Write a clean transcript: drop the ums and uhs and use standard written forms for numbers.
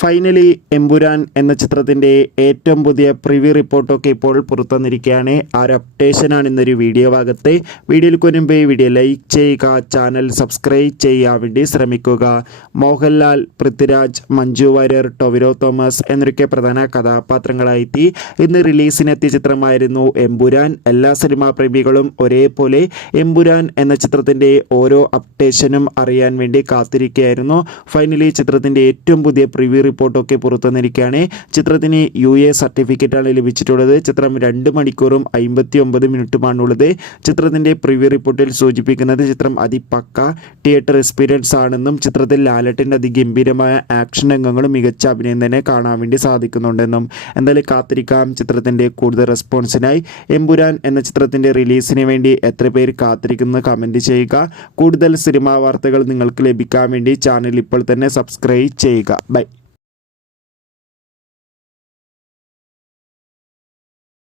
Finally Empuraan എന്ന ചിത്രത്തിൻ്റെ ഏറ്റവും പുതിയ പ്രിവ്യൂ റിപ്പോർട്ടൊക്കെ ഇപ്പോൾ പുറത്തുവന്നിരിക്കുകയാണ്. ആ ഒരു അപ്ഡേഷനാണ് ഇന്നൊരു വീഡിയോ ഭാഗത്ത്. വീഡിയോയിൽ മുൻപ് വീഡിയോ ലൈക്ക് ചെയ്യുക, ചാനൽ സബ്സ്ക്രൈബ് ചെയ്യാൻ വേണ്ടി ശ്രമിക്കുക. മോഹൻലാൽ, പൃഥ്വിരാജ്, മഞ്ജു വാര്യർ, ടൊവിനോ തോമസ് എന്നൊക്കെ പ്രധാന കഥാപാത്രങ്ങളായി ഇന്ന് റിലീസിനെത്തിയ ചിത്രമായിരുന്നു എമ്പുരാൻ. എല്ലാ സിനിമാ പ്രേമികളും ഒരേപോലെ എമ്പുരാൻ എന്ന ചിത്രത്തിൻ്റെ ഓരോ അപ്ഡേഷനും അറിയാൻ വേണ്ടി കാത്തിരിക്കുകയായിരുന്നു. ഫൈനലി ചിത്രത്തിൻ്റെ ഏറ്റവും പുതിയ പ്രിവ്യൂ റിപ്പോർട്ടൊക്കെ പുറത്തുവന്നിരിക്കുകയാണ്. ചിത്രത്തിന് UA സർട്ടിഫിക്കറ്റാണ് ലഭിച്ചിട്ടുള്ളത്. ചിത്രം 2 മണിക്കൂറും 59 മിനിറ്റുമാണുള്ളത്. ചിത്രത്തിൻ്റെ പ്രിവ്യൂ റിപ്പോർട്ടിൽ സൂചിപ്പിക്കുന്നത് ചിത്രം അതിപക്ക തിയേറ്റർ എക്സ്പീരിയൻസ് ആണെന്നും ചിത്രത്തിൽ ലാലേട്ടൻ്റെ അതിഗംഭീരമായ ആക്ഷൻ രംഗങ്ങളും മികച്ച അഭിനയം തന്നെ കാണാൻ വേണ്ടി സാധിക്കുന്നുണ്ടെന്നും. എന്തായാലും കാത്തിരിക്കാം ചിത്രത്തിൻ്റെ കൂടുതൽ റെസ്പോൺസിനായി. എമ്പുരാൻ എന്ന ചിത്രത്തിൻ്റെ റിലീസിന് വേണ്ടി എത്ര പേര് കാത്തിരിക്കുന്നു കമൻറ്റ് ചെയ്യുക. കൂടുതൽ സിനിമാ വാർത്തകൾ നിങ്ങൾക്ക് ലഭിക്കാൻ വേണ്ടി ചാനൽ ഇപ്പോൾ തന്നെ സബ്സ്ക്രൈബ് ചെയ്യുക. ബൈ.